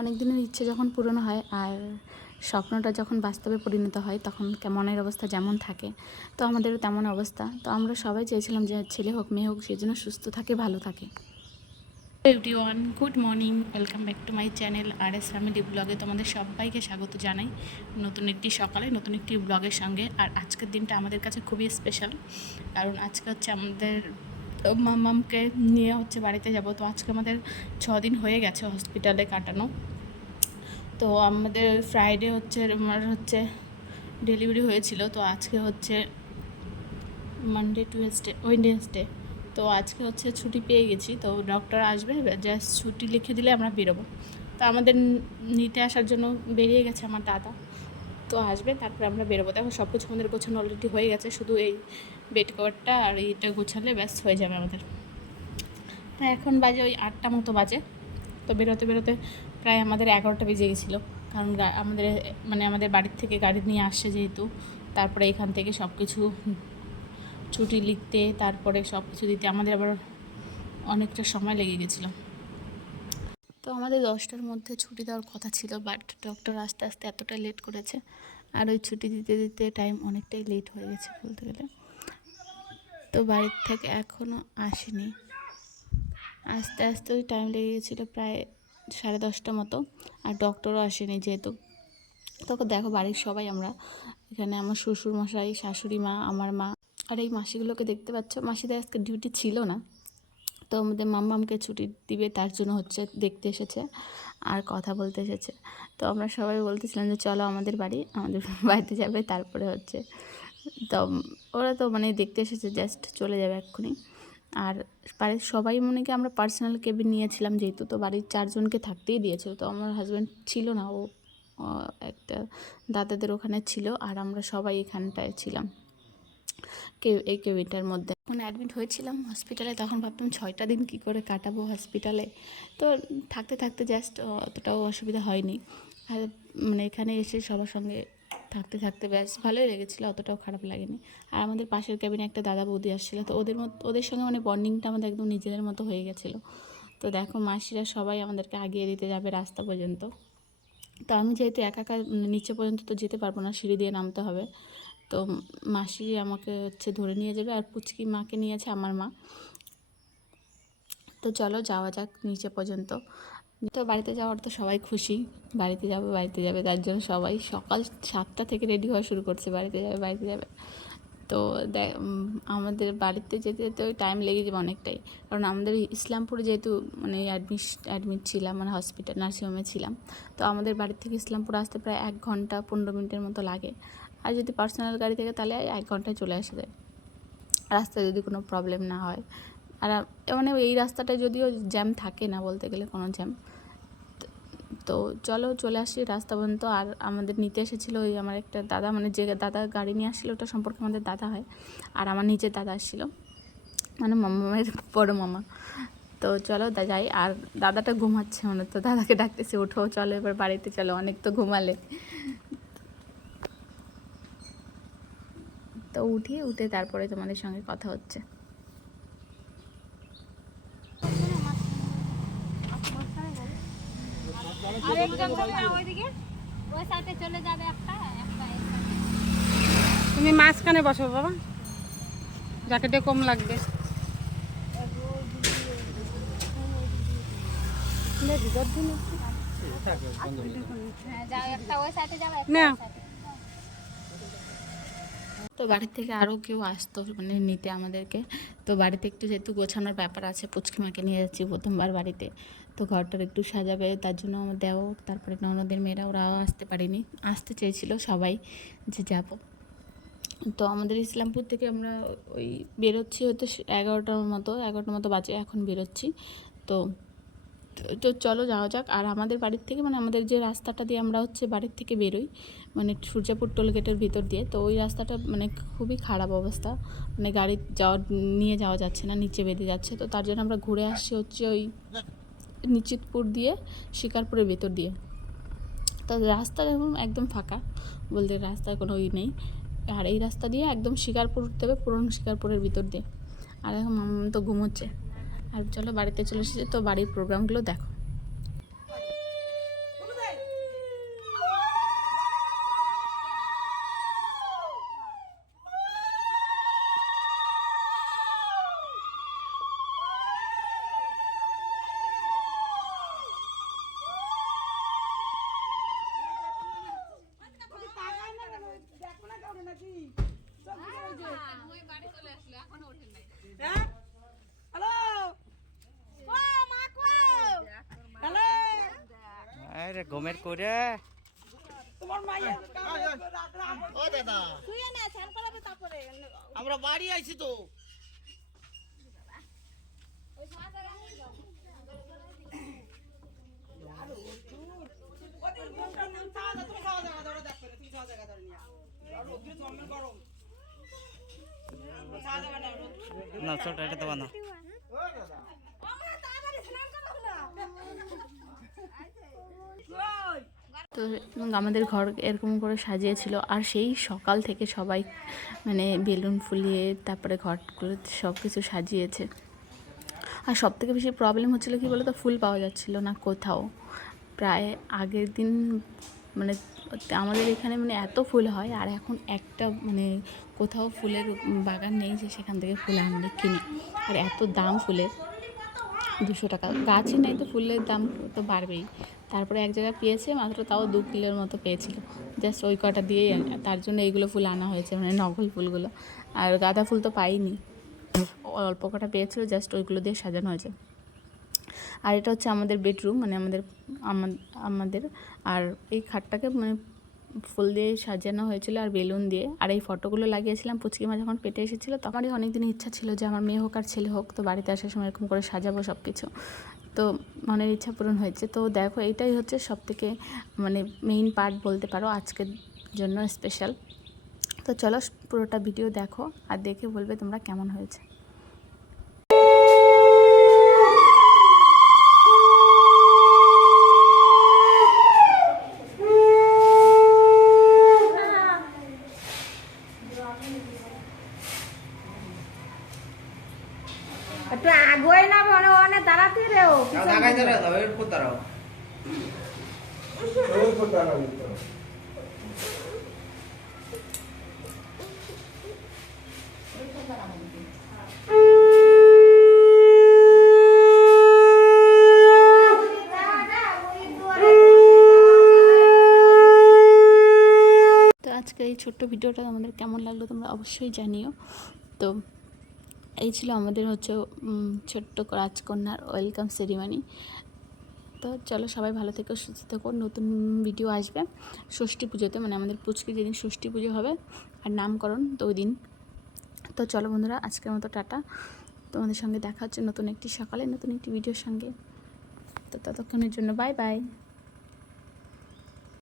অনেক দিনের ইচ্ছে যখন পূরণ হয় আর স্বপ্নটা যখন বাস্তবে পরিণত হয়, তখন মনের অবস্থা যেমন থাকে, তো আমাদেরও তেমন অবস্থা। তো আমরা সবাই চেয়েছিলাম যে ছেলে হোক, মেয়ে হোক, সে যেন সুস্থ থাকে, ভালো থাকে। Everyone good morning welcome back to my channel R S family ব্লগে তোমাদের সবাইকে স্বাগত জানাই। নতুন একটি সকালে, নতুন একটি ব্লগের সঙ্গে। আর আজকের দিনটা আমাদের কাছে খুবই স্পেশাল কারণ আজকে হচ্ছে আমাদের মামামকে নিয়ে হচ্ছে বাড়িতে যাব। তো আজকে আমাদের ছ দিন হয়ে গেছে হসপিটালে কাটানো। তো আমাদের ফ্রাইডে হচ্ছে আমার হচ্ছে ডেলিভারি হয়েছিল। তো আজকে হচ্ছে মানডে টুয়েসডে ওয়েডনেসডে তো আজকে হচ্ছে ছুটি পেয়ে গেছি। তো ডক্টর আসবে জাস্ট ছুটি লিখে দিলে আমরা বেরোবো। তো আমাদের নিতে আসার জন্য বেরিয়ে গেছে আমার দাদা। তো আসবে, তারপরে আমরা বেরোবো। দেখো সব কিছু আমাদের গোছানো অলরেডি হয়ে গেছে, শুধু এই বেড কভারটা আর এইটা গোছালে ব্যাস হয়ে যাবে আমাদের। তা এখন বাজে ওই আটটা মতো বাজে। তো বেরোতে বেরোতে প্রায় আমাদের এগারোটা বেজে গেছিল। কারণ আমাদের মানে আমাদের বাড়ির থেকে গাড়ি নিয়ে আসছে যেহেতু, তারপরে এখান থেকে সব কিছু ছুটি লিখতে, তারপরে সব কিছু দিতে, আমাদের আবার অনেকটা সময় লেগে গেছিল। তো আমাদের দশটার মধ্যে ছুটি দেওয়ার কথা ছিল বাট ডক্টর আস্তে আস্তে এতটা লেট করেছে। আর ওই ছুটি দিতে দিতে টাইম অনেকটাই লেট হয়ে গেছে বলতে গেলে। তো বাড়ির থেকে এখনও আসেনি। আস্তে আস্তে ওই টাইম লেগে গেছিল প্রায় সাড়ে দশটা মতো, আর ডক্টরও আসেনি যেহেতু। তখন দেখো বাড়ির সবাই আমরা। এখানে আমার শ্বশুর মশাই শাশুড়ি মা, আমার মা। আর এই মাসিগুলোকে দেখতে পাচ্ছ? মাসিদের আজকে ডিউটি ছিল না। তো আমাদের মাম্মামকে ছুটি দিবে, তার জন্য হচ্ছে দেখতে এসেছে আর কথা বলতে এসেছে। তো আমরা সবাই বলতেছিলাম যে, চলো আমাদের বাড়ি, আমাদের বাড়িতে যাবে, তারপরে হচ্ছে। তো ওরা তো মানে দেখতে এসেছে জাস্ট চলে যাবে এক্ষুনি। আর বাড়ির সবাই মনে কি আমরা পার্সোনাল কেবিন নিয়েছিলাম, যেহেতু তো বাড়ির চারজনকে থাকতেই দিয়েছিল তো আমার হাজব্যান্ড ছিল না ও, একটা দাদাদের ওখানে ছিল, আর আমরা সবাই এখানটায় ছিলাম। এই কেবিনটার মধ্যে। যখন অ্যাডমিট হয়েছিলাম হসপিটালে তখন ভাবতাম ছয়টা দিন কী করে কাটাবো হসপিটালে তো থাকতে থাকতে জাস্ট অতটাও অসুবিধা হয়নি। আর মানে এখানে এসে সবার সঙ্গে থাকতে থাকতে ব্যাস ভালোই লেগেছিলো, অতটাও খারাপ লাগেনি। আর আমাদের পাশের ক্যাবিনে একটা দাদা বৌদি আসছিল, তো ওদের মতো, ওদের সঙ্গে মানে বন্ডিংটা আমাদের একদম নিজেদের মতো হয়ে গেছিল। তো দেখো মাসিরা সবাই আমাদেরকে আগিয়ে দিতে যাবে রাস্তা পর্যন্ত। তো আমি যেহেতু একা একা নিচে পর্যন্ত তো যেতে পারব না, সিঁড়ি দিয়ে নামতে হবে। তো মাসি আমাকে হচ্ছে ধরে নিয়ে যাবে আর পুচকি মাকে নিয়েছে আমার মা। তো চলো যাওয়া যাক নিচে পর্যন্ত। তো বাড়িতে যাওয়ার তো সবাই খুশি। বাড়িতে যাবে বাড়িতে যাবে, তার জন্য সবাই সকাল সাতটা থেকে রেডি হওয়া শুরু করছে। বাড়িতে যাবে বাড়িতে যাবে। তো আমাদের বাড়িতে যেতে যেতে ওই টাইম লেগে যাবে অনেকটাই। কারণ আমাদের ইসলামপুরে যেহেতু মানে অ্যাডমিট অ্যাডমিট ছিলাম মানে হসপিটাল নার্সিংহোমে ছিলাম। তো আমাদের বাড়ি থেকে ইসলামপুর আসতে প্রায় এক ঘণ্টা পনেরো মিনিটের মতো লাগে। আর যদি পার্সোনাল গাড়ি থাকে তাহলে এক ঘন্টায় চলে আসা যায়। রাস্তায় যদি কোনো প্রবলেম না হয়। আর মানে এই রাস্তাটা যদিও জ্যাম থাকে না বলতে গেলে কোনো জ্যাম, তো চলো চলে আসি রাস্তা পর্যন্ত। আর আমাদের নিতে এসেছিল ওই আমার একটা দাদা মানে যে দাদা গাড়ি নিয়ে আসছিল ওটা সম্পর্কে আমাদের দাদা হয়। আর আমার নিচে দাদা আসছিল মানে মামামের বড় মামা। তো চলো দা যাই, আর দাদাটা ঘুমাচ্ছে মনে তো দাদাকে ডাকতেছে, ওঠো, চলো এবার বাড়িতে, চলো। অনেক তো ঘুমালে। তো উঠি উঠে তারপরে তোমাদের সঙ্গে কথা হচ্ছে। তুমি মাঝখানে বসো বাবা। জ্যাকেটে কম লাগবে। হ্যাঁ যাও একটা ওই সাইডে যাবে একটা না। তো বাড়ি থেকে আরও কেউ আসতো মানে নিতে আমাদেরকে। তো বাড়িতে একটু যেহেতু গোছানোর ব্যাপার আছে পুচকিমাকে নিয়ে যাচ্ছি প্রথমবার বাড়িতে। তো ঘরটার একটু সাজাবে, তার জন্য আমার দেওর তারপরে ননদের মেয়েরা, ওরাও আসতে পারেনি। আসতে চেয়েছিল সবাই যে যাব। তো আমাদের ইসলামপুর থেকে আমরা ওই বেরোচ্ছি হয়তো এগারোটার মতো এগারোটার মতো বাজে এখন বেরোচ্ছি। তো তো চলো যাওয়া যাক। আর আমাদের বাড়ির থেকে মানে আমাদের যে রাস্তাটা দিয়ে আমরা হচ্ছে বাড়ির থেকে বেরোই মানে সূর্যাপুর টোলগেটের ভিতর দিয়ে, তো ওই রাস্তাটা মানে খুবই খারাপ অবস্থা। মানে গাড়ি যাওয়া নিয়ে যাওয়া যাচ্ছে না, নিচে বেঁধে যাচ্ছে। তো তার জন্য আমরা ঘুরে আসছি হচ্ছে ওই নিশ্চিতপুর দিয়ে, শিকারপুরের ভেতর দিয়ে। তো রাস্তা এখন একদম ফাঁকা, বলতে রাস্তায় কোনো ই নেই। আর এই রাস্তা দিয়ে একদম শিকারপুর উঠতে হবে পুরনো শিকারপুরের ভিতর দিয়ে। আর এখন তো ঘুমোচ্ছে। আর চলো বাড়িতে চলে এসেছে। তো বাড়ির প্রোগ্রামগুলো দেখো। আরে ঘুমের করে আমরা বাড়ি আইছি তো। না ছোট এটা তো বানা। তো আমাদের ঘর এরকম করে সাজিয়েছিল। আর সেই সকাল থেকে সবাই মানে বেলুন ফুলিয়ে তারপরে ঘরগুলো সব কিছু সাজিয়েছে। আর সব থেকে বেশি প্রবলেম হচ্ছিল কি বলতো? ফুল পাওয়া যাচ্ছিল না কোথাও। প্রায় আগের দিন মানে আমাদের এখানে মানে এত ফুল হয়, আর এখন একটা মানে কোথাও ফুলের বাগান নেই যে সেখান থেকে ফুল আনলে কিনি। আর এত দাম ফুলের, দুশো টাকা। গাছই নেই তো ফুলের দাম তো বাড়বেই। তারপরে এক জায়গায় পেয়েছে, মাত্র তাও দু কিলোর মতো পেয়েছিল। জাস্ট ওই কটা দিয়েই তার জন্য এইগুলো ফুল আনা হয়েছে মানে নকল ফুলগুলো। আর গাঁদা ফুল তো পাইনি। অল্প কটা পেয়েছিল জাস্ট ওইগুলো দিয়ে সাজানো হয়েছে। আর এটা হচ্ছে আমাদের বেডরুম মানে আমাদের আমাদের, আর এই খাটটাকে মানে ফুল দিয়ে সাজানো হয়েছিল আর বেলুন দিয়ে। আর এই ফটোগুলো লাগিয়েছিলাম পুচকি মা যখন পেটে এসেছিল তো আমারই অনেক দিনের ইচ্ছা ছিল যে আমার মেয়ে হোক আর ছেলে হোক, তো বাড়িতে আসার সময় এরকম করে সাজাবো সব কিছু তো মনের ইচ্ছা পূরণ হয়েছে। তো দেখো, এটাই হচ্ছে সব থেকে মানে মেইন পার্ট বলতে পারো আজকের জন্য স্পেশাল তো চলো, পুরোটা ভিডিও দেখো আর দেখে বলবে তোমরা কেমন হয়েছে। তো আজকে এই ছোট্ট ভিডিওটা আমাদের কেমন লাগল তোমরা অবশ্যই জানিও। তো এই ছিল আমাদের হচ্ছে ছোট্ট রাজকন্যার ওয়েলকাম সেরিমানি তো চলো সবাই ভালো থেকো, সুস্থ থেকো। নতুন ভিডিও আসবে ষষ্ঠী পুজোতে মানে আমাদের পুচকে যেদিন ষষ্ঠী পুজো হবে আর নামকরণ তো ওই দিন। তো চলো বন্ধুরা, আজকের মতো টাটা। তোমাদের সঙ্গে দেখা হচ্ছে নতুন একটি সকালে, নতুন একটি ভিডিওর সঙ্গে। তো ততক্ষণের জন্য বাই বাই